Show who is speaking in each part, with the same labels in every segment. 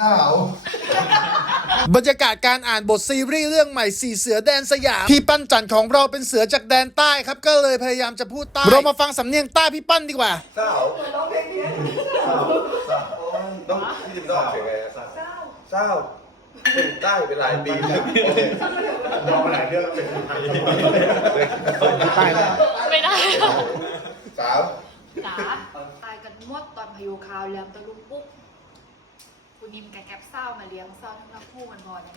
Speaker 1: สาว
Speaker 2: บรรยากาศการอ่านบทซีรีส์เรื่องใหม่สี่เสือแดนสยามพี่ปั้นจันของเราเป็นเสือจากแดนใต้ครับก็เลยพยายามจะพูดใต้เรามาฟังสำเนียงใต้พี่ปั้นดีกว่า
Speaker 1: สาวร้องเพลงนี้สาวสาวต้องพี่ดิมต้องออกเสียงไงสาวสาวเป็นใต้เป็นหลายปีแล้ว
Speaker 3: มองมาหลายเรื่องแล้วเป็นคนไทย
Speaker 2: ใต้นะ
Speaker 4: ไม่ได้ค่ะ
Speaker 1: สาว
Speaker 4: จ๋าตายกันหมดตอนพายุคราวแหลมตะลุกปุ๊บ คุณนิมแกแก็บเศร้ามาเลี้ยงเศร้าทั้งนักพูดมันพอแน่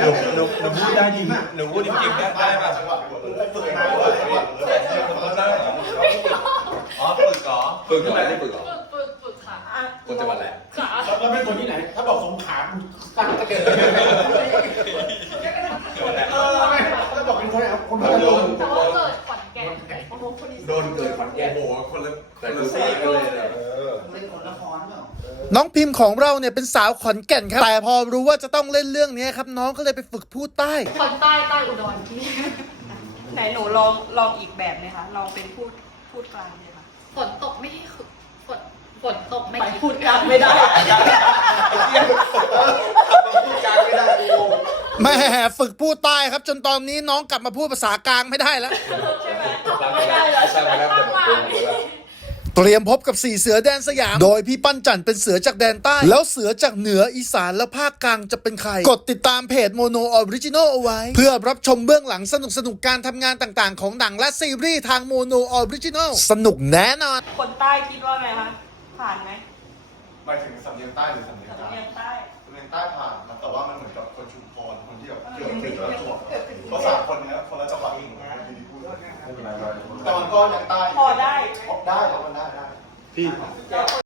Speaker 5: หนูหนูหนูพูดได้จริงหนูพูดจริงๆได้ได้ป่ะ
Speaker 3: ฝึกงานด้วย
Speaker 5: ได้อ๋อฝึกเหรอ
Speaker 1: ฝึกขึ้นมาได้ฝึกเหรอ
Speaker 4: ฝึกฝึกฝึกค่ะ
Speaker 1: คนจังหวัดไหน
Speaker 4: จ๋า
Speaker 3: แล้วเป็นคนที่ไหน ถ้าบอกสงขลาตั้งตะเกียบเออไม่ถ้าบอกเป็นคนไหนคนพัทลุง
Speaker 4: แต่ว่าเกิดขอนแก่น โอ้โหคนอีสาน
Speaker 1: โดนเกิดขอนแก่นโอ้โหคนละคนละซีกันเลยเนี่ยเออ
Speaker 2: น้องพิมพ์ของเราเนี่ยเป็นสาวขอนแก่นครับ แต่พอรู้ว่าจะต้องเล่นเรื่องนี้ครับน้องก็เลยไปฝึกพูดใต้
Speaker 4: คนใต้ใต้อุดรพี่
Speaker 6: ไหนหนูลองลองอีกแบบเลยค่ะลองเป็นพูดพูดกลางเลยค่ะ
Speaker 4: ฝนตกไม่ให้คือฝนฝนตกไม่
Speaker 6: ไป
Speaker 4: คิ
Speaker 6: พูดกลางไม่ได้
Speaker 1: พูดกลางไม่ได้กู
Speaker 2: แม่ฝึกพูดใต้ครับ จนตอนนี้น้องกลับมาพูดภาษากลางไม่ได้แล้ว
Speaker 4: ไม่ได้แล้ว
Speaker 1: ใช่ไหมครับเดี๋ยวผมดูแล้ว
Speaker 2: เตรียมพบกับสี่เสือแดนสยาม โดยพี่ปั้นจันเป็นเสือจากแดนใต้ แล้วเสือจากเหนืออีสานและภาคกลางจะเป็นใคร กดติดตามเพจโมโนออริจินอลเอาไว้ เพื่อรับชมเบื้องหลังสนุกสนุกๆการทำงานต่างๆ ของหนังและซีรีส์ทางโมโนออริจินอลสนุกแน่นอน
Speaker 6: คนใต้คิดว่าไงคะผ่านไหม
Speaker 3: หมายถึงสำเนียงใต้หรือสำเนียง
Speaker 6: สำ
Speaker 3: กลาง
Speaker 6: เนียงใต้
Speaker 3: สำเนียงใต้ผ่านมันแต่ว่ามันเหมือนกับคนชุมพรคนที่แบบเกือบถึงแล้วตัวเพราะสามคนเนี้ยคนละจังหวัดเองนะดีๆพูดแต่มันก็ยังใต้
Speaker 6: พอได้
Speaker 3: ได้แล้วมันได้ได้
Speaker 1: พี่